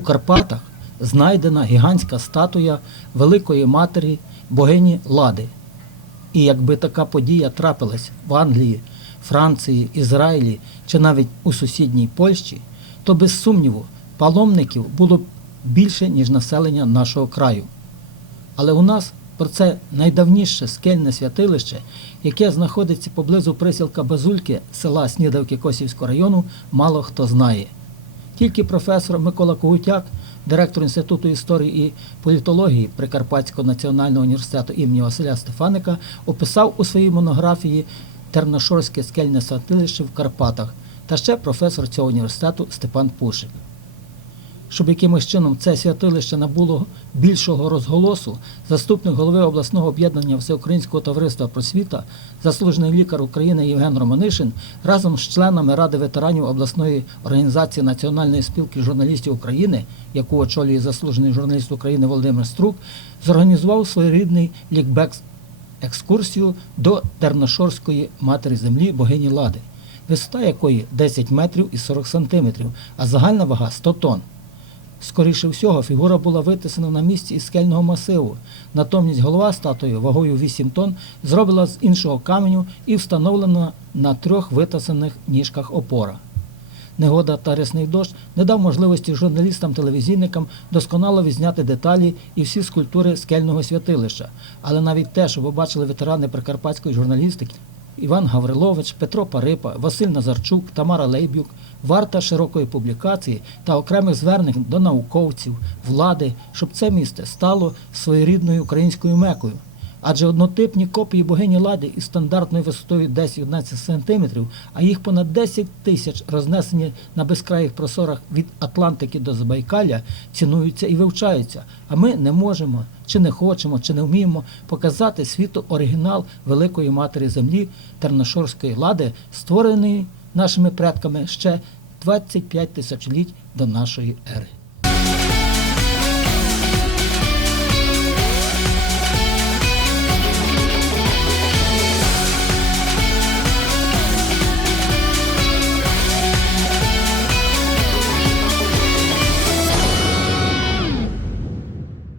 Карпатах знайдена гігантська статуя Великої Матері богині Лади. І якби така подія трапилась в Англії, Франції, Ізраїлі чи навіть у сусідній Польщі, то без сумніву паломників було б більше, ніж населення нашого краю. Але у нас про це найдавніше скельне святилище, яке знаходиться поблизу присілка Базульки села Снідавки Косівського району, мало хто знає. Тільки професор Микола Когутяк, директор Інституту історії і політології Прикарпатського національного університету імені Василя Стефаника, описав у своїй монографії Терношорське скельне святилище в Карпатах та ще професор цього університету Степан Пушик. Щоб якимось чином це святилище набуло більшого розголосу, заступник голови обласного об'єднання Всеукраїнського товариства просвіта, заслужений лікар України Євген Романишин разом з членами Ради ветеранів обласної організації Національної спілки журналістів України, яку очолює заслужений журналіст України Володимир Струк, зорганізував своєрідний лікбек екскурсію до Терношорської матері землі богині Лади, висота якої 10 метрів і 40 сантиметрів, а загальна вага 100 тонн. Скоріше всього, фігура була витисана на місці із скельного масиву. Натомість голова статуї вагою 8 тонн зроблена з іншого каменю і встановлена на трьох витисаних ніжках опора. Негода та рясний дощ не дав можливості журналістам-телевізійникам досконало відзняти деталі і всі скульптури скельного святилища. Але навіть те, що побачили ветерани прикарпатської журналістики Іван Гаврилович, Петро Парипа, Василь Назарчук, Тамара Лейбюк, варта широкої публікації та окремих звернень до науковців, влади, щоб це місце стало своєрідною українською мекою. Адже однотипні копії богині Лади із стандартною висотою 10-11 см, а їх понад 10 тисяч рознесені на безкраїх просторах від Атлантики до Забайкалля, цінуються і вивчаються. А ми не можемо, чи не хочемо, чи не вміємо показати світу оригінал Великої Матері Землі Терношорської лади, створений нашими предками ще 25 тисячоліть до нашої ери.